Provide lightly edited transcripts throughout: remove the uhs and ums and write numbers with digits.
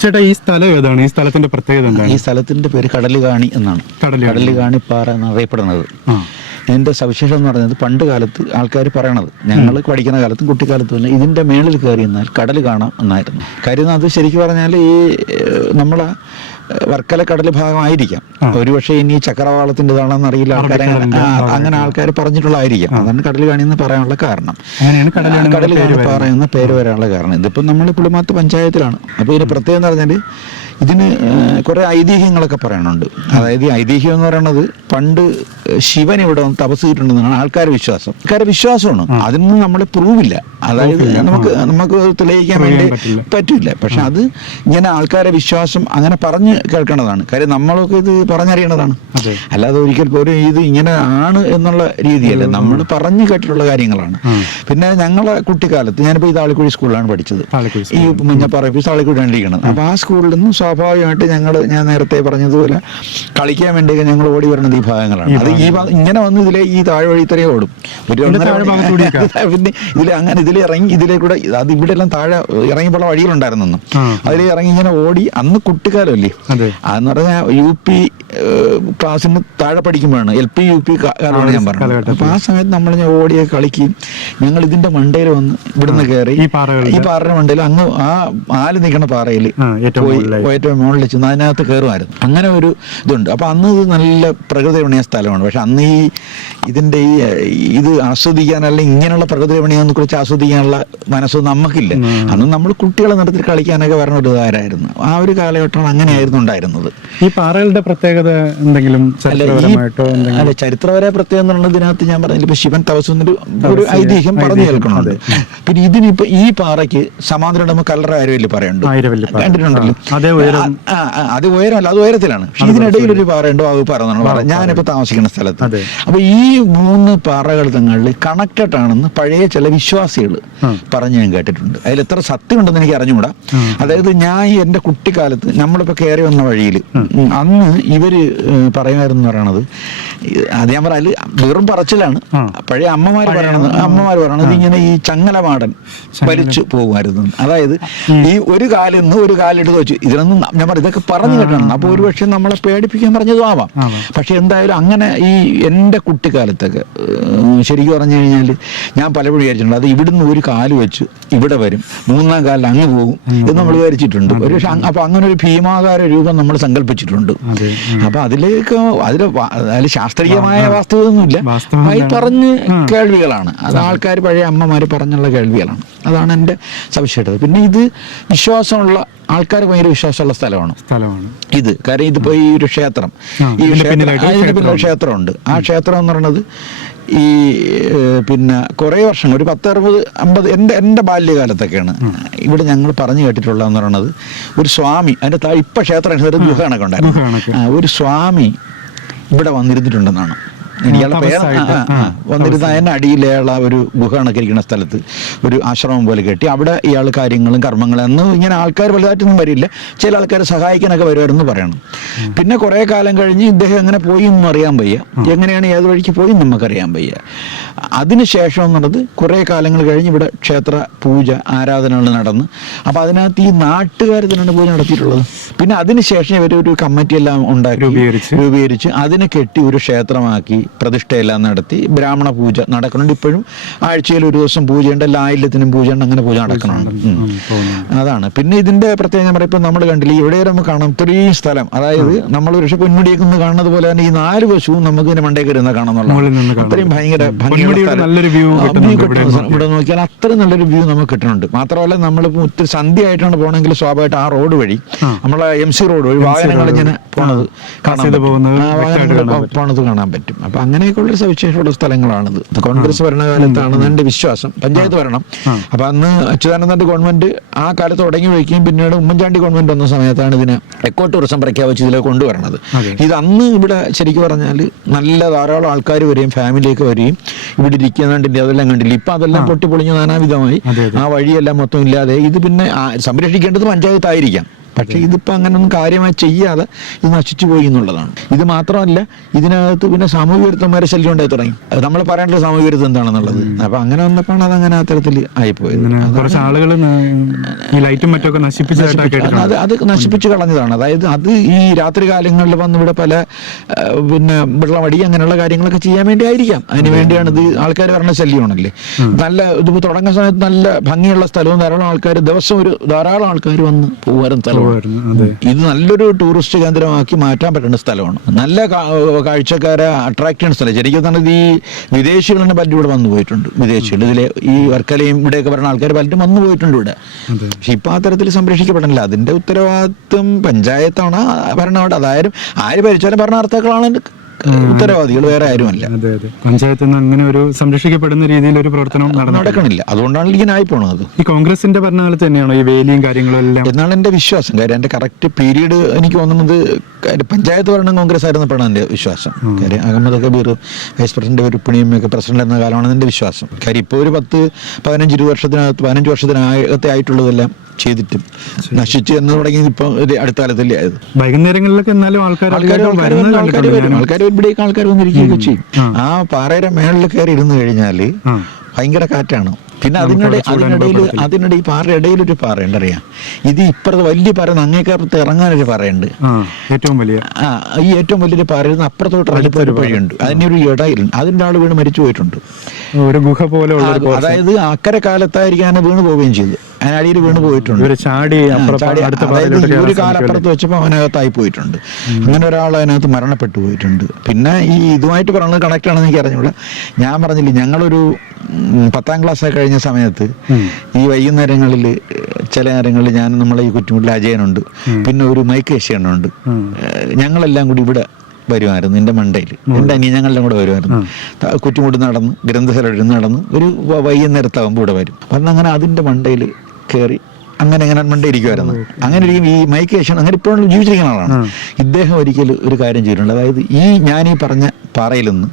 ചേട്ടാ, ഈ സ്ഥലം ഏതാണ്? ഈ സ്ഥലത്തിന്റെ പ്രത്യേകത എന്താണ്? ഈ സ്ഥലത്തിന്റെ പേര് കടലുകാണി എന്നാണ്. കടലുകാണി പാറ എന്നറിയപ്പെടുന്നത്. ഇതിന്റെ സവിശേഷത എന്ന് പറയുന്നത്, പണ്ട് കാലത്ത് ആൾക്കാർ പറയണത്, ഞങ്ങൾ പഠിക്കുന്ന കാലത്തും കുട്ടിക്കാലത്തും അല്ല, ഇതിന്റെ മേളിൽ കയറി എന്നാൽ കടൽ കാണാം എന്നായിരുന്നു. കാര്യം അത് ശരിക്കും പറഞ്ഞാൽ ഈ നമ്മളെ വർക്കല കടൽ ഭാഗമായിരിക്കാം. ഒരുപക്ഷെ ഇനി ചക്രവാളത്തിൻ്റെതാണെന്ന് അറിയില്ല, അങ്ങനെ ആൾക്കാർ പറഞ്ഞിട്ടുള്ളതായിരിക്കാം. അതാണ് കടൽ കാണി എന്ന് പറയാനുള്ള കാരണം, കടൽ കാണി പാറ എന്ന പേര് വരാനുള്ള കാരണം. ഇതിപ്പം നമ്മൾ പുളിമാത്ത് പഞ്ചായത്തിലാണ്. അപ്പോൾ ഇതിന് പ്രത്യേകത എന്ന് പറഞ്ഞാൽ ഇതിന് കുറെ ഐതിഹ്യങ്ങളൊക്കെ പറയാനുണ്ട്. അതായത് ഈ ഐതിഹ്യം എന്ന് പറയുന്നത്, പണ്ട് ശിവൻ ഇവിടെ വന്ന് തപസ് ചെയ്തിട്ടുണ്ടെന്നാണ് ആൾക്കാരുടെ വിശ്വാസം. ആൾക്കാരുടെ വിശ്വാസമാണ്, അതിനൊന്നും നമ്മൾ പ്രൂവില്ല. അതായത് നമുക്ക് തെളിയിക്കാൻ വേണ്ടി പറ്റില്ല. പക്ഷെ അത് ഇങ്ങനെ ആൾക്കാരുടെ വിശ്വാസം അങ്ങനെ പറഞ്ഞ് കേൾക്കേണ്ടതാണ്. കാര്യം നമ്മളൊക്കെ ഇത് പറഞ്ഞറിയേണ്ടതാണ്. അല്ലാതെ ഒരിക്കൽ പോലും ഇത് ഇങ്ങനെ ആണ് എന്നുള്ള രീതിയല്ല, നമ്മൾ പറഞ്ഞു കേട്ടിട്ടുള്ള കാര്യങ്ങളാണ്. പിന്നെ ഞങ്ങളെ കുട്ടിക്കാലത്ത്, ഞാനിപ്പോൾ ഈ താളിക്കുഴി സ്കൂളിലാണ് പഠിച്ചത്. ഈ മുഞ്ഞപ്പാറ താളിക്കുഴിയാണ് ഇരിക്കുന്നത്. അപ്പോൾ ആ സ്കൂളിൽ നിന്ന് സ്വാഭാവികമായിട്ട് ഞാൻ നേരത്തെ പറഞ്ഞതുപോലെ കളിക്കാൻ വേണ്ടിയൊക്കെ ഞങ്ങൾ ഓടി വരുന്നത് ഈ ഭാഗങ്ങളാണ്. അത് ഇങ്ങനെ വന്ന് ഈ താഴെ വഴി ഇത്രയും ഓടും. പിന്നെ ഇതിലെ ഇറങ്ങി ഇതിലേക്കൂടെ, അത് ഇവിടെ എല്ലാം താഴെ ഇറങ്ങിയുള്ള വഴികളുണ്ടായിരുന്നു. അതിൽ ഇറങ്ങി ഇങ്ങനെ ഓടി, അന്ന് കുട്ടിക്കാലമല്ലേ, അതെന്ന് പറഞ്ഞാൽ UP ക്ലാസ്സിന് താഴെ പഠിക്കുമ്പോഴാണ്, LP UP കാലമാണ് ഞാൻ പറഞ്ഞത്. അപ്പൊ ആ സമയത്ത് നമ്മൾ ഓടിയ കളിക്കുകയും, ഞങ്ങൾ ഇതിന്റെ മണ്ടയിൽ വന്ന് ഇവിടുന്ന് കയറി ഈ പാറയുടെ മണ്ടയിൽ അങ്ങ് ആ ആല് നിൽക്കുന്ന പാറയിൽ ഏറ്റവും മുകളിൽ ചെന്ന് അതിനകത്ത് കയറുമായിരുന്നു. അങ്ങനെ ഒരു ഇതുണ്ട്. അപ്പൊ അന്ന് ഇത് നല്ല പ്രകൃതി രമണീയ സ്ഥലമാണ്. പക്ഷെ അന്ന് ഇതിന്റെ ഇത് ആസ്വദിക്കാൻ, അല്ലെങ്കിൽ ഇങ്ങനെയുള്ള പ്രകൃതി രമണീയത്തെ കുറിച്ച് ആസ്വദിക്കാനുള്ള മനസ്സൊന്നും നമുക്കില്ല. അന്ന് നമ്മൾ കുട്ടികളെ നടത്തി കളിക്കാനൊക്കെ വരണ ഒരു ഇതായിരുന്നു. ആ ഒരു കാലഘട്ടമാണ് അങ്ങനെയായിരുന്നു ഉണ്ടായിരുന്നത്. ഈ പാറകളുടെ പ്രത്യേകത എന്തെങ്കിലും അല്ല, ചരിത്രപരമായ പ്രത്യേകത എന്ന് പറയുന്നത്, ഇതിനകത്ത് ഞാൻ പറഞ്ഞില്ല, ഇപ്പൊ ശിവൻ തപസ്സൊന്നൊരു ഒരു ഐതിഹ്യം പറഞ്ഞു കേൾക്കണുണ്ട്. പിന്നെ ഇതിനിപ്പോ ഈ പാറയ്ക്ക് സമാന്തരം നമുക്ക് കല്ലറ ആയിരവല്ലി പറയുന്നുണ്ട്, കണ്ടിട്ടുണ്ടല്ലോ. അത് ഉയരമല്ല, അത് ഉയരത്തിലാണ്. പക്ഷെ ഇതിനിടയിൽ ഒരു പാറയുണ്ടോ, അത് പറയുന്നതാണ് ഞാനിപ്പോ താമസിക്കുന്ന സ്ഥലത്ത്. അപ്പൊ ഈ 3 പാറകൾ തങ്ങളിൽ കണക്റ്റഡ് ആണെന്ന് പഴയ ചില വിശ്വാസികൾ പറഞ്ഞു ഞാൻ കേട്ടിട്ടുണ്ട്. അതിൽ എത്ര സത്യം ഉണ്ടെന്ന് എനിക്ക് അറിഞ്ഞുകൂടാ. അതായത് ഞാൻ എന്റെ കുട്ടിക്കാലത്ത് നമ്മളിപ്പോ കയറി വന്ന വഴിയിൽ അന്ന് ഇവര് പറയുമായിരുന്നു പറയണത്, അത് ഞാൻ പറയാം, വെറും പറച്ചിലാണ്. പഴയ അമ്മമാര് പറയണത് ഇങ്ങനെ ഈ ചങ്ങലമാടൻ വലിച്ചു പോകുമായിരുന്നു. അതായത് ഈ ഒരു കാലിൽ നിന്ന് ഒരു കാലെടുത്ത് വെച്ചു. ഇതിനൊന്നും ഞാൻ പറയാം, ഇതൊക്കെ പറഞ്ഞു കേട്ടാണ്. അപ്പൊ ഒരുപക്ഷെ നമ്മളെ പേടിപ്പിക്കാൻ പറഞ്ഞതും ആവാം. പക്ഷെ എന്തായാലും അങ്ങനെ ഈ എൻ്റെ കുട്ടിക്കാലത്തൊക്കെ ശരിക്കും പറഞ്ഞു കഴിഞ്ഞാൽ ഞാൻ പലപ്പോഴും വിചാരിച്ചിട്ടുണ്ട്, അത് ഇവിടുന്ന് ഒരു കാല് വെച്ച് ഇവിടെ വരും, 3-ാം കാലിൽ അങ്ങ് പോകും എന്ന് നമ്മൾ വിചാരിച്ചിട്ടുണ്ട്. ഒരുപക്ഷെ അപ്പൊ അങ്ങനെ ഒരു ഭീമാകാര രൂപം നമ്മൾ സങ്കല്പിച്ചിട്ടുണ്ട്. അപ്പൊ അതിൽ ശാസ്ത്രീയമായ വാസ്തവമൊന്നുമില്ല, പറഞ്ഞ് കേൾവികളാണ്. അത് ആൾക്കാർ പഴയ അമ്മമാര് പറഞ്ഞുള്ള കേൾവികളാണ്. അതാണ് എൻ്റെ സവിശേഷത. പിന്നെ ഇത് വിശ്വാസമുള്ള ആൾക്കാർക്ക് ഭയങ്കര വിശ്വാസമുള്ള സ്ഥലമാണ് ഇത്. കാര്യം ഇതിപ്പോ ഈ ഒരു ക്ഷേത്രം, ഈ ക്ഷേത്രമുണ്ട്. ആ ക്ഷേത്രം എന്ന് പറയുന്നത് ഈ പിന്നെ കുറേ വർഷം, ഒരു 10-60-50 എൻ്റെ ബാല്യകാലത്തൊക്കെയാണ് ഇവിടെ ഞങ്ങൾ പറഞ്ഞു കേട്ടിട്ടുള്ളതെന്ന് പറയുന്നത്, ഒരു സ്വാമി, അതിൻ്റെ ഇപ്പൊ ക്ഷേത്രം ഗുഹ കണക്ക് ഉണ്ടായിരുന്നു, ഒരു സ്വാമി ഇവിടെ വന്നിരുന്നിട്ടുണ്ടെന്നാണ്. എനിക്കുള്ള പേര് വന്നിരുന്ന അതിൻ്റെ അടിയിലുള്ള ഒരു ഗുഹ കണക്കിരിക്കുന്ന സ്ഥലത്ത് ഒരു ആശ്രമം പോലെ കെട്ടി അവിടെ ഇയാൾ കാര്യങ്ങളും കർമ്മങ്ങളും, അന്ന് ഇങ്ങനെ ആൾക്കാർ വലുതായിട്ടൊന്നും വരില്ല, ചില ആൾക്കാർ സഹായിക്കാനൊക്കെ വരുമായിരുന്നു പറയണം. പിന്നെ കുറേ കാലം കഴിഞ്ഞ് ഇദ്ദേഹം എങ്ങനെ പോയി എന്നും അറിയാൻ വയ്യ, എങ്ങനെയാണ് ഏത് വഴിക്ക് പോയി നമുക്കറിയാൻ വയ്യ. അതിനുശേഷം എന്നുള്ളത് കുറേ കാലങ്ങൾ കഴിഞ്ഞ് ഇവിടെ ക്ഷേത്ര പൂജ ആരാധനകൾ നടന്ന്, അപ്പം അതിനകത്ത് ഈ നാട്ടുകാർ തന്നെയാണ് പൂജ നടത്തിയിട്ടുള്ളത്. പിന്നെ അതിനുശേഷം ഇവരൊരു കമ്മിറ്റിയെല്ലാം ഉണ്ടാക്കി രൂപീകരിച്ച് അതിനെ കെട്ടി ഒരു ക്ഷേത്രമാക്കി പ്രതിഷ്ഠയെല്ലാം നടത്തി ബ്രാഹ്മണ പൂജ നടക്കുന്നുണ്ട്. ഇപ്പോഴും ആഴ്ചയിൽ ഒരു ദിവസം പൂജയുണ്ട്, എല്ലാ ആയില്യത്തിനും പൂജയുണ്ട്, അങ്ങനെ പൂജ നടക്കുന്നുണ്ട്. അതാണ്. പിന്നെ ഇതിന്റെ പ്രത്യേകം ഞാൻ പറയാം, ഇപ്പൊ നമ്മൾ കണ്ടില്ല, ഇവിടെ നമുക്ക് കാണാം ഇത്രയും സ്ഥലം. അതായത് നമ്മൾ ഒരു പക്ഷെ പൊന്മുടിയൊക്കെ ഒന്ന് കാണുന്നത് പോലെ തന്നെ ഈ 4 വശവും നമുക്ക് ഇതിന്റെ മണ്ടേക്ക് ഇരുന്ന് കാണാമെന്നുള്ള അത്രയും ഭയങ്കര ഇവിടെ നോക്കിയാൽ അത്രയും നല്ലൊരു വ്യൂ നമുക്ക് കിട്ടുന്നുണ്ട്. മാത്രമല്ല നമ്മളിപ്പോ ഒത്തിരി സന്ധ്യയായിട്ടാണ് പോകണമെങ്കിൽ സ്വാഭാവികമായിട്ട് ആ റോഡ് വഴി, നമ്മളെ MC റോഡ് വഴി വാഹനങ്ങൾ ഇങ്ങനെ പോണത് കാണാൻ പറ്റും. അപ്പൊ അങ്ങനെയൊക്കെയുള്ള സവിശേഷമുള്ള സ്ഥലങ്ങളാണിത്. കോൺഗ്രസ് ഭരണകാലത്താണ് എന്റെ വിശ്വാസം, പഞ്ചായത്ത് ഭരണം. അപ്പൊ അന്ന് അച്യുതാനന്ദന്റെ ഗവൺമെന്റ് ആ കാലത്ത് തുടങ്ങി വയ്ക്കുകയും പിന്നീട് ഉമ്മൻചാണ്ടി ഗവൺമെന്റ് വന്ന സമയത്താണ് ഇതിനെ എക്കോ ടൂറിസം പ്രഖ്യാപിച്ച് ഇതിലേക്ക് കൊണ്ടുവരണത്. ഇത് അന്ന് ഇവിടെ ശരിക്കും പറഞ്ഞാൽ നല്ല ധാരാളം ആൾക്കാർ വരികയും ഫാമിലിയൊക്കെ വരികയും ഇവിടെ ഇരിക്കുന്നുണ്ടില്ല, അതെല്ലാം കണ്ടില്ല. ഇപ്പൊ അതെല്ലാം പൊട്ടിപ്പൊളിഞ്ഞ് നാനാവിധമായി ആ വഴിയെല്ലാം മൊത്തം ഇല്ലാതെ. ഇത് പിന്നെ സംരക്ഷിക്കേണ്ടത് പഞ്ചായത്തായിരിക്കാം. പക്ഷേ ഇതിപ്പോൾ അങ്ങനെയൊന്നും കാര്യമായി ചെയ്യാതെ ഇത് നശിച്ചു പോയി എന്നുള്ളതാണ്. ഇത് മാത്രമല്ല, ഇതിനകത്ത് പിന്നെ സാമൂഹ്യ വിരുദ്ധന്മാരെ ശല്യം ഉണ്ടായി തുടങ്ങി. നമ്മൾ പറയേണ്ട സാമൂഹ്യ വിരുദ്ധം എന്താണെന്നുള്ളത്. അപ്പൊ അങ്ങനെ വന്നപ്പോഴാണ് അതങ്ങനെ അത്തരത്തിൽ ആയിപ്പോയത്. കുറച്ച് ആളുകൾ ഈ ലൈറ്റും മറ്റൊക്കെ അത് നശിപ്പിച്ചു കളഞ്ഞതാണ്. അതായത് അത് ഈ രാത്രി കാലങ്ങളിൽ വന്ന് ഇവിടെ പല പിന്നെ വെള്ളമടി അങ്ങനെയുള്ള കാര്യങ്ങളൊക്കെ ചെയ്യാൻ വേണ്ടി ആയിരിക്കാം. അതിന് വേണ്ടിയാണ് ഇത്. ആൾക്കാർ പറഞ്ഞ ശല്യമാണല്ലേ. നല്ല ഇതിപ്പോ തുടങ്ങുന്ന സമയത്ത് നല്ല ഭംഗിയുള്ള സ്ഥലവും ധാരാളം ആൾക്കാർ ദിവസം ധാരാളം ആൾക്കാർ വന്ന് പോകുന്ന സ്ഥലമാണ്. ഇത് നല്ലൊരു ടൂറിസ്റ്റ് കേന്ദ്രമാക്കി മാറ്റാൻ പറ്റുന്ന സ്ഥലമാണ്. നല്ല കാഴ്ചക്കാരെ അട്രാക്ട് ചെയ്യുന്ന സ്ഥലം. ശരിക്കും പറഞ്ഞത് ഈ വിദേശികൾ തന്നെ പലരും ഇവിടെ വന്നു പോയിട്ടുണ്ട്. വിദേശികൾ ഇതിലെ ഈ വർക്കലയും ഇവിടെയൊക്കെ പറഞ്ഞ ആൾക്കാർ പലരും വന്നു പോയിട്ടുണ്ട് ഇവിടെ. പക്ഷെ ഇപ്പൊ ആ തരത്തിൽ സംരക്ഷിക്കപ്പെടണില്ല. അതിന്റെ ഉത്തരവാദിത്വം പഞ്ചായത്താണ്, ഭരണകൂടം. അതായത് ആര് ഭരിച്ചാലും ഭരണകർത്താക്കളാണ് ഉത്തരവാദികൾ, വേറെ ആരുമല്ല. പഞ്ചായത്ത് അങ്ങനെ ഒരു സംരക്ഷിക്കപ്പെടുന്ന രീതിയിൽ ഒരു പ്രവർത്തനം നടക്കണില്ല. അതുകൊണ്ടാണ് ഇങ്ങനെ ആയി പോണത്. ഈ കോൺഗ്രസിന്റെ ഭരണകാലത്ത് തന്നെയാണോ ഈ വേലിയും കാര്യങ്ങളും എല്ലാം എന്നാണ് എന്റെ വിശ്വാസം. കാര്യം എന്റെ കറക്റ്റ് പീരീഡ് എനിക്ക് തോന്നുന്നത് പഞ്ചായത്ത് ഭരണം കോൺഗ്രസ് ആയിരുന്നപ്പോഴാണ് എന്റെ വിശ്വാസം. കാര്യം അഹമ്മദ് കബീർ വൈസ് പ്രസിഡന്റ് വിരുപ്പിണിയും ഒക്കെ പ്രസിഡന്റ് എന്ന കാലമാണ് എന്റെ വിശ്വാസം. കാര്യം ഇപ്പോൾ ഒരു 10-15 വർഷത്തിനകത്ത് ആയിട്ടുള്ളതെല്ലാം ചെയ്തിട്ടും നശിച്ചു എന്ന് തുടങ്ങി ഇപ്പൊ അടുത്ത കാലത്തല്ലേ ആയത്. വൈകുന്നേരങ്ങളിലൊക്കെ എന്നാലും ആൾക്കാർ ഇവിടേക്ക് ആൾക്കാർ വന്നിരിക്കുകയൊക്കെ ചെയ്യും. ആ പാറയുടെ മേളിൽ കയറി ഇരുന്ന് കഴിഞ്ഞാല് ഭയങ്കര കാറ്റാണ്. പിന്നെ അതിനിടയിൽ ഈ പാറയുടെ ഇടയിൽ ഒരു പാറയുണ്ട്, അറിയാം. ഇത് ഇപ്പുറത്ത് വലിയ പാറ, അങ്ങേക്കപ്പുറത്ത് ഇറങ്ങാനൊരു പാറയുണ്ട്. ഏറ്റവും വലിയൊരു പാറയിൽ നിന്ന് അപ്പുറത്തോട്ട് ഇറങ്ങിപ്പോ ഒരു വഴിയുണ്ട്. അതിന്റെ ഒരു ഇടയിലുണ്ട്. അതിന്റെ ആള് വീണ് മരിച്ചു പോയിട്ടുണ്ട്. ഒരു ഗുഹ പോലെ. അതായത് അക്കരെ കാലത്തായിരിക്കും അതിനെ വീണ് പോവുകയും ചെയ്തു. അതിനടിയിൽ വീണ് പോയിട്ടുണ്ട്. ഒരു കാലപ്പുറത്ത് വെച്ചപ്പോൾ അവനകത്തായി പോയിട്ടുണ്ട്. അങ്ങനെ ഒരാൾ അതിനകത്ത് മരണപ്പെട്ടു പോയിട്ടുണ്ട്. പിന്നെ ഈ ഇതുമായിട്ട് പറഞ്ഞത് കണക്ട് ആണെന്ന് എനിക്ക് അറിഞ്ഞൂടാ. ഞാൻ പറഞ്ഞില്ലേ, ഞങ്ങളൊരു 10ാം ക്ലാസ് കഴിഞ്ഞ സമയത്ത് ഈ വൈകുന്നേരങ്ങളിൽ ചില നേരങ്ങളിൽ ഞാൻ നമ്മളെ ഈ കുറ്റിമുട്ടിൽ അജയനുണ്ട്, പിന്നെ ഒരു മൈക്ക് യശനുണ്ട്, ഞങ്ങളെല്ലാം കൂടി ഇവിടെ വരുമായിരുന്നു. എൻ്റെ മണ്ടയിൽ എൻ്റെ അനിയൻ ഞങ്ങളെല്ലാം കൂടെ വരുമായിരുന്നു. കുറ്റിമുട്ട് നടന്ന് ഗ്രന്ഥശാല നടന്ന് ഒരു വൈകുന്നേരത്താകുമ്പോൾ ഇവിടെ വരും. അപ്പം അങ്ങനെ അതിൻ്റെ മണ്ടയിൽ കയറി അങ്ങനെ മണ്ടേ ഇരിക്കുമായിരുന്നു. അങ്ങനെ ഇരിക്കും ഈ മൈക്ക് യേശൻ അങ്ങനെ ഇപ്പോഴും ജീവിച്ചിരിക്കുന്ന ആളാണ്. ഇദ്ദേഹം ഒരിക്കലും ഒരു കാര്യം ചെയ്തിട്ടുണ്ട്. അതായത് ഞാനീ പറഞ്ഞ പാറയിൽ നിന്ന്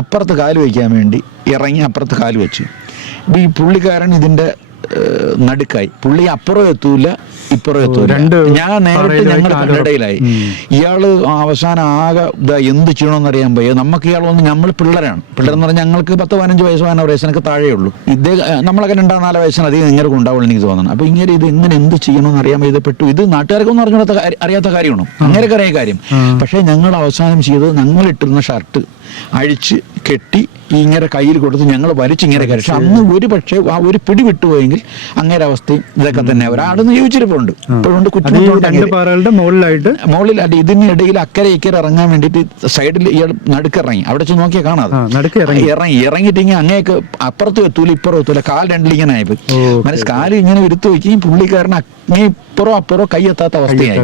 അപ്പുറത്ത് കാല് വയ്ക്കാൻ വേണ്ടി ഇറങ്ങി അപ്പുറത്ത് കാല് വെച്ചു. ഈ പുള്ളിക്കാരൻ ഇതിന്റെ നടുക്കായി. പുള്ളി അപ്പുറം എത്തൂല ഇപ്പുറം എത്തൂല. ഞാൻ നേരിട്ട് ഞങ്ങളുടെ ഇടയിലായി. ഇയാള് അവസാനം ആകെ എന്ത് ചെയ്യണമെന്ന് അറിയാൻ പോയി. നമുക്ക് ഇയാൾ വന്ന് നമ്മൾ പിള്ളേരാണ്. പിള്ളേരെന്ന് പറഞ്ഞാൽ ഞങ്ങൾക്ക് 10-15 വയസ്സിനൊക്കെ താഴെ ഉള്ളൂ. നമ്മളൊക്കെ 2-4 വയസ്സിന് അധികം ഇങ്ങനെ ഉണ്ടാവുള്ളൂ എനിക്ക് തോന്നണം. അപ്പൊ ഇങ്ങനെ ഇത് എങ്ങനെ എന്ത് ചെയ്യണമെന്ന് അറിയാൻ ചെയ്തപ്പെട്ടു. ഇത് നാട്ടുകാർക്കൊന്നും അറിയാത്ത കാര്യമാണ്, അങ്ങനെയൊക്കെ അറിയാൻ കാര്യം. പക്ഷെ ഞങ്ങൾ അവസാനം ചെയ്തത് ഞങ്ങളിട്ടിരുന്ന ഷർട്ട് അഴിച്ച് കെട്ടി ഇങ്ങനെ കയ്യിൽ കൊടുത്ത് ഞങ്ങൾ വലിച്ചിങ്ങനെ കയറി. പക്ഷെ അന്ന് ഒരു പക്ഷേ ആ ഒരു പിടി വിട്ടുപോയെങ്കിൽ അങ്ങനെ അവസ്ഥയും ഇതൊക്കെ തന്നെ ഒരാടുന്ന് ജീവിച്ചിരിപ്പുണ്ട്. ഇപ്പോഴുണ്ട് മുകളിൽ അല്ല, ഇതിനിടയിൽ അക്കരെ ഇക്കരെ ഇറങ്ങാൻ വേണ്ടിയിട്ട് സൈഡിൽ ഇയാൾ നടുക്കിറങ്ങി. അവിടെ വെച്ച് നോക്കിയാൽ കാണാതെ ഇറങ്ങിയിട്ട് ഇങ്ങനെ അങ്ങേക്ക് അപ്പുറത്തും എത്തൂല ഇപ്പുറം എത്തൂല. കാൽ രണ്ടിലിങ്ങനെ ആയിപ്പോയി. കാല് ഇങ്ങനെ വിരുത്ത് വയ്ക്കുകയും പുള്ളിക്കാരൻ അങ്ങേ ഇപ്പുറം അപ്പുറം കൈ എത്താത്ത അവസ്ഥയായി.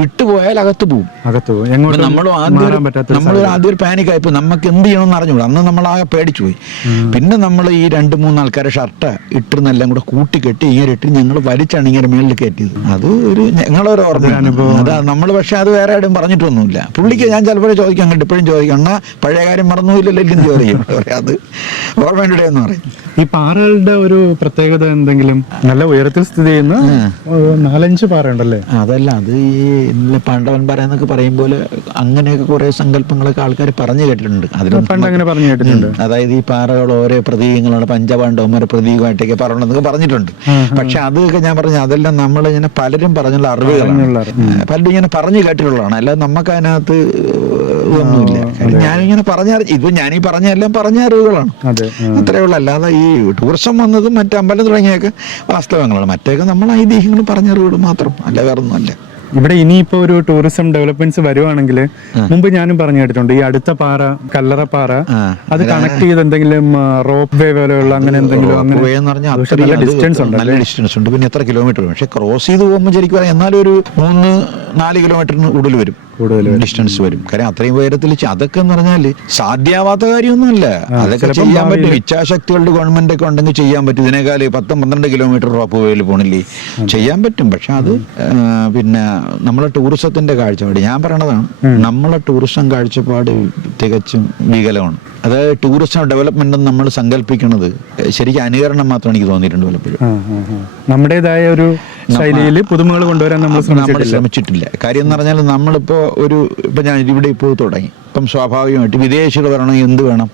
വിട്ടുപോയാൽ അകത്ത് പോകും. നമ്മളും ആദ്യം ഒരു പാനിക് ആയിപ്പോ നമുക്ക് എന്ത് ചെയ്യണമെന്ന് അറിഞ്ഞൂടാ. അന്ന് നമ്മളാകെ പേടിച്ചു പോയി. പിന്നെ നമ്മൾ ഈ 2-3 ആൾക്കാരെ ഷർട്ട് ഇട്ടിരുന്നെല്ലാം കൂടെ കൂട്ടിക്കെട്ടി ഇങ്ങനെ ഇട്ട് ഞങ്ങൾ വലിച്ചാണ് ഇങ്ങനെ മേളിൽ കയറ്റിയത്. അത് ഒരു ഞങ്ങളൊരു ഓർമ്മ. അതാ നമ്മൾ. പക്ഷെ അത് വേറെ ആരും പറഞ്ഞിട്ടൊന്നുമില്ല. പുള്ളിക്ക് ഞാൻ ചിലപ്പോൾ ചോദിക്കാം, അങ്ങോട്ട് ഇപ്പോഴും ചോദിക്കാം, എന്നാ പഴയ കാര്യം മറന്നുമില്ലല്ലോ എല്ലാം ചോദിക്കും. അത് ഓർമ്മയുടെ എന്ന് പറയും. ഈ പാറകളുടെ ഒരു പ്രത്യേകത എന്തെങ്കിലും? നല്ല ഉയരത്തിൽ സ്ഥിതി ചെയ്യുന്ന 4-5 പാറയുണ്ടല്ലേ? അതല്ല, അത് ഈ പാണ്ഡവൻ പാറ എന്നൊക്കെ പറയുമ്പോൾ അങ്ങനെയൊക്കെ കുറെ സങ്കല്പങ്ങളൊക്കെ ആൾക്കാർ പറഞ്ഞു കേട്ടിട്ടുണ്ട്. അങ്ങനെ പറഞ്ഞു കേട്ടിട്ടുണ്ട്. അതായത് ഈ പാറകൾ ഓരോ പ്രതീകങ്ങളാണ്, പഞ്ചപാണ്ഡവന്മാരെ പ്രതീകമായിട്ടൊക്കെ പറഞ്ഞെന്നൊക്കെ പറഞ്ഞിട്ടുണ്ട്. പക്ഷെ അതൊക്കെ ഞാൻ പറഞ്ഞു, അതെല്ലാം നമ്മൾ ഇങ്ങനെ പലരും പറഞ്ഞുള്ള അറിവുകളാണ്, പലരും ഇങ്ങനെ പറഞ്ഞു കേട്ടിട്ടുള്ളതാണ്. അല്ലാതെ നമുക്ക് അതിനകത്ത് ഒന്നുമില്ല. ഞാനിങ്ങനെ ഇപ്പൊ ഞാനീ പറഞ്ഞെല്ലാം പറഞ്ഞ അറിവുകളാണ്, അത്രേ ഉള്ളൂ. അല്ലാതെ ഈ ടൂറിസം വന്നതും മറ്റേ അമ്പലം തുടങ്ങിയൊക്കെ വാസ്തവങ്ങളാണ്. മറ്റേക്ക് നമ്മൾ ഐതിഹ്യങ്ങൾ പറഞ്ഞറിവുകൾ മാത്രം, അല്ല വേറൊന്നും അല്ല. ഇവിടെ ഇനിയിപ്പോ ഒരു ടൂറിസം ഡെവലപ്മെന്റ്സ് വരുവാണെങ്കിൽ, മുമ്പ് ഞാനും പറഞ്ഞു കേട്ടിട്ടുണ്ട്, ഈ അടുത്ത പാറ കല്ലറപ്പാറ അത് കണക്ട് ചെയ്ത് എന്തെങ്കിലും റോപ്പ് വേ പോലെയുള്ള അങ്ങനെ എന്തെങ്കിലും ഡിസ്റ്റൻസ് ഉണ്ട്. നല്ല ഡിസ്റ്റൻസ് ഉണ്ട്. പിന്നെ എത്ര കിലോമീറ്റർ? പക്ഷെ ക്രോസ് ചെയ്ത് പോകുമ്പോൾ ശരിക്കും പറയാം എന്നാലും ഒരു 3-4 കിലോമീറ്ററിന് കൂടുതൽ വരും, ഡിസ്റ്റൻസ് വരും. കാര്യം അത്രയും ഉയരത്തിൽ അതൊക്കെ എന്ന് പറഞ്ഞാല് സാധ്യമാവാത്ത കാര്യമൊന്നുമല്ല. അതൊക്കെ ചെയ്യാൻ പറ്റും. ഇച്ഛാശക്തികളുടെ ഗവൺമെന്റ് ഒക്കെ ഉണ്ടെങ്കിൽ ചെയ്യാൻ പറ്റും. ഇതിനേക്കാൾ 10-12 കിലോമീറ്റർ റോപ്പ് വേയിൽ പോണില്ലേ, ചെയ്യാൻ പറ്റും. പക്ഷെ അത് പിന്നെ നമ്മളെ ടൂറിസത്തിന്റെ കാഴ്ചപ്പാട് ഞാൻ പറയണതാണ്. നമ്മളെ ടൂറിസം കാഴ്ചപ്പാട് തികച്ചും വികലമാണ്. അതായത് ടൂറിസം ഡെവലപ്മെന്റ് നമ്മൾ സങ്കല്പിക്കുന്നത് ശരിക്കും അനുകരണം മാത്രം എനിക്ക് തോന്നിയിട്ടുണ്ട് പലപ്പോഴും. നമ്മുടേതായ ഒരു ശൈലിയിൽ പുതുമകൾ കൊണ്ടുവരാൻ നമ്മൾ ശ്രമിച്ചിട്ടില്ല. കാര്യം എന്ന് പറഞ്ഞാൽ നമ്മളിപ്പോ ഇപ്പൊ ഞാൻ ഇവിടെ ഇപ്പോൾ തുടങ്ങി, ഇപ്പം സ്വാഭാവികമായിട്ട് വിദേശികൾ വരണമെങ്കിൽ എന്ത് വേണം?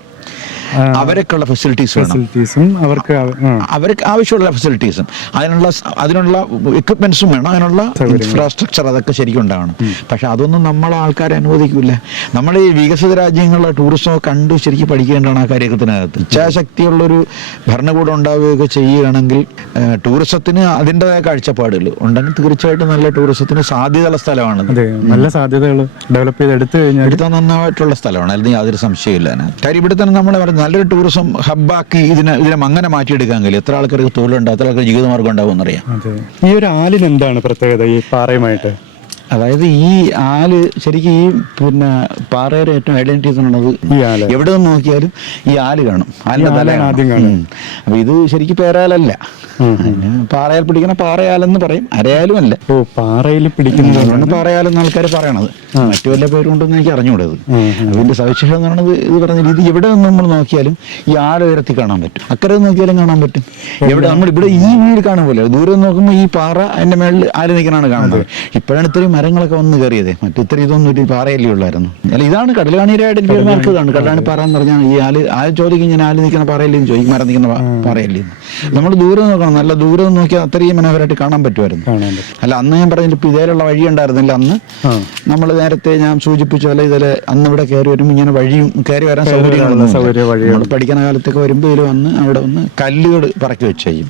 അവരൊക്കെയുള്ള ഫെസിലിറ്റീസും അവർക്ക് ആവശ്യമുള്ള ഫെസിലിറ്റീസും അതിനുള്ള എക്വിപ്മെന്റ്സും വേണം, അതിനുള്ള ഇൻഫ്രാസ്ട്രക്ചർ അതൊക്കെ ശരിക്കും ഉണ്ടാവണം. പക്ഷെ അതൊന്നും നമ്മളെ ആൾക്കാരെ അനുവദിക്കില്ല. നമ്മൾ ഈ വികസിത രാജ്യങ്ങളിലെ ടൂറിസം കണ്ടു ശരിക്കും പഠിക്കേണ്ടതാണ് ആ കാര്യത്തിനകത്ത്. ഇച്ഛാശക്തിയുള്ളൊരു ഭരണകൂടം ഉണ്ടാവുകയൊക്കെ ചെയ്യുകയാണെങ്കിൽ ടൂറിസത്തിന് അതിൻ്റെതായ കാഴ്ചപ്പാടുകൾ ഉണ്ടെങ്കിൽ തീർച്ചയായിട്ടും നല്ല ടൂറിസത്തിന് സാധ്യതയുള്ള സ്ഥലമാണ്. നല്ല സാധ്യതകൾ ഡെവലപ്പ് ചെയ്തെടുത്താൽ നന്നായിട്ടുള്ള സ്ഥലമാണ്, അതിന് യാതൊരു സംശയമില്ല. കാര്യം ഇവിടെ തന്നെ നമ്മളെ നല്ലൊരു ടൂറിസം ഹബ്ബാക്കി ഇതിനെ അങ്ങനെ മാറ്റിയെടുക്കാൻ കഴിയും. എത്ര ആൾക്കാർക്ക് തൊഴിലുണ്ട്, എത്ര ആൾക്കാർക്ക് ജീവിതമാർഗം ഉണ്ടാവും എന്നറിയാം. ഈ ഒരു ആലിന് എന്താണ് പ്രത്യേകത ഈ പാറയുമായിട്ട്? അതായത് ഈ ആല് ശരിക്കും ഈ പാറയുടെ ഏറ്റവും ഐഡന്റിറ്റി എന്നുള്ളത് എവിടെ നിന്ന് നോക്കിയാലും ഈ ആല് കാണും. ആദ്യം കാണും. അപ്പൊ ഇത് ശരിക്കും പേരാലല്ല, പാറയാൽ പിടിക്കുന്ന പാറയാലെന്ന് പറയും, അരയാലും അല്ല. പാറയിൽ പിടിക്കുന്നതാണ് പാറയാലെന്ന് ആൾക്കാർ പറയണത്. മറ്റു വല്ല പേരുകൊണ്ടൊന്നും എനിക്ക് അറിഞ്ഞുകൂടത്. അതിന്റെ സവിശേഷത എന്ന് പറയുന്നത് ഇത് പറഞ്ഞാൽ ഇത് എവിടെ നിന്ന് നമ്മൾ നോക്കിയാലും ഈ ആല ഉയരത്തിൽ കാണാൻ പറ്റും, അക്കരെ നോക്കിയാലും കാണാൻ പറ്റും. എവിടെ നമ്മൾ ഇവിടെ ഈ വീട് കാണും പോലെ ദൂരം നോക്കുമ്പോൾ ഈ പാറ അതിന്റെ മേളിൽ ആല് നിൽക്കണാണ് കാണുന്നത്. ഇപ്പോഴാണ് ഇത്രയും മരങ്ങളൊക്കെ വന്ന് കയറിയതേ, മറ്റിത്ര ഇതൊന്നും ഒരു പാറയല്ലേ ഉള്ളായിരുന്നു. അല്ല ഇതാണ് കടലാണിയുടെ ഐഡന്റിറ്റി. ഇതാണ് കടലാണി പാറ എന്ന് പറഞ്ഞാൽ ഈ ആല് ചോദിക്കും, ഞാൻ ആല് നിൽക്കുന്ന പാറയല്ലേന്ന് ചോദിക്കും, മരം നിൽക്കുന്ന പാറയല്ലേന്ന്. നമ്മൾ ദൂരം നോക്കണം, നല്ല ദൂരം നോക്കിയാൽ അത്രയും മനോഹരമായിട്ട് കാണാൻ പറ്റുമായിരുന്നു. അല്ല അന്ന് ഞാൻ പറഞ്ഞിട്ട് ഇപ്പൊ ഇതേലുള്ള വഴി ഉണ്ടായിരുന്നില്ല. അന്ന് നമ്മൾ നേരത്തെ ഞാൻ സൂചിപ്പിച്ച പോലെ ഇതില് അന്ന് ഇവിടെ കയറി വരുമ്പോൾ ഇങ്ങനെ വഴിയും കയറി വരാൻ സൗകര്യങ്ങൾ പഠിക്കുന്ന കാലത്തൊക്കെ വരുമ്പോൾ ഇതിൽ വന്ന് അവിടെ വന്ന് കല്ലുകൾ പറക്കി വെച്ച് ചെയ്യും.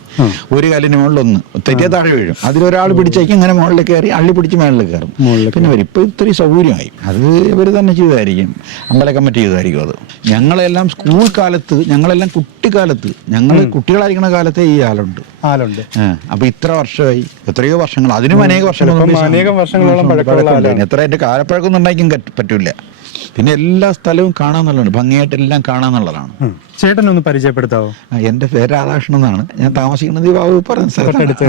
ഒരു കല്ലിന് മുകളിലൊന്ന് തെറ്റിയ താഴെ വീഴും, അതിലൊരാൾ പിടിച്ചേക്കും, ഇങ്ങനെ മുകളിൽ കയറി അള്ളി പിടിച്ച് മേളിൽ കയറും. പിന്നെ ഇപ്പൊ ഇത്രയും സൗകര്യമായി. അത് ഇവർ തന്നെ ചെയ്തായിരിക്കും, അമ്പല കമ്മിറ്റി ചെയ്തായിരിക്കും. അത് ഞങ്ങളെല്ലാം സ്കൂൾ കാലത്ത്, ഞങ്ങളെല്ലാം കുട്ടിക്കാലത്ത്, ഞങ്ങൾ കുട്ടികളായിരിക്കുന്ന കാലത്തെ ഈ ആലുണ്ട്. അപ്പൊ ഇത്ര വർഷമായി, എത്രയോ വർഷങ്ങൾ, അതിനും അനേക വർഷങ്ങളോളം എത്ര എന്റെ കാലപ്പഴക്കൊന്നും ഉണ്ടായിരിക്കും പറ്റൂല. പിന്നെ എല്ലാ സ്ഥലവും കാണാന്നുള്ളതാണ്, ഭംഗിയായിട്ട് എല്ലാം കാണാന്നുള്ളതാണ്. ചേട്ടനൊന്ന് പരിചയപ്പെടുത്താവോ? എന്റെ പേര് രാധാകൃഷ്ണൻ എന്നാണ്. ഞാൻ താമസിക്കുന്നത് ഈ വാവൂർ പറഞ്ഞ തൊട്ടടുത്ത്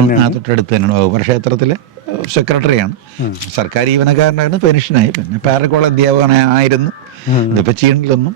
തന്നെയാണ്. വാവൂർ ക്ഷേത്രത്തിലെ സെക്രട്ടറിയാണ്. സർക്കാർ ജീവനക്കാരനായിരുന്നു, പെൻഷനായി. പിന്നെ പാരക്കോള അധ്യാപകനായിരുന്നു. ഇതിപ്പോ ചെയ്യണില്ലൊന്നും.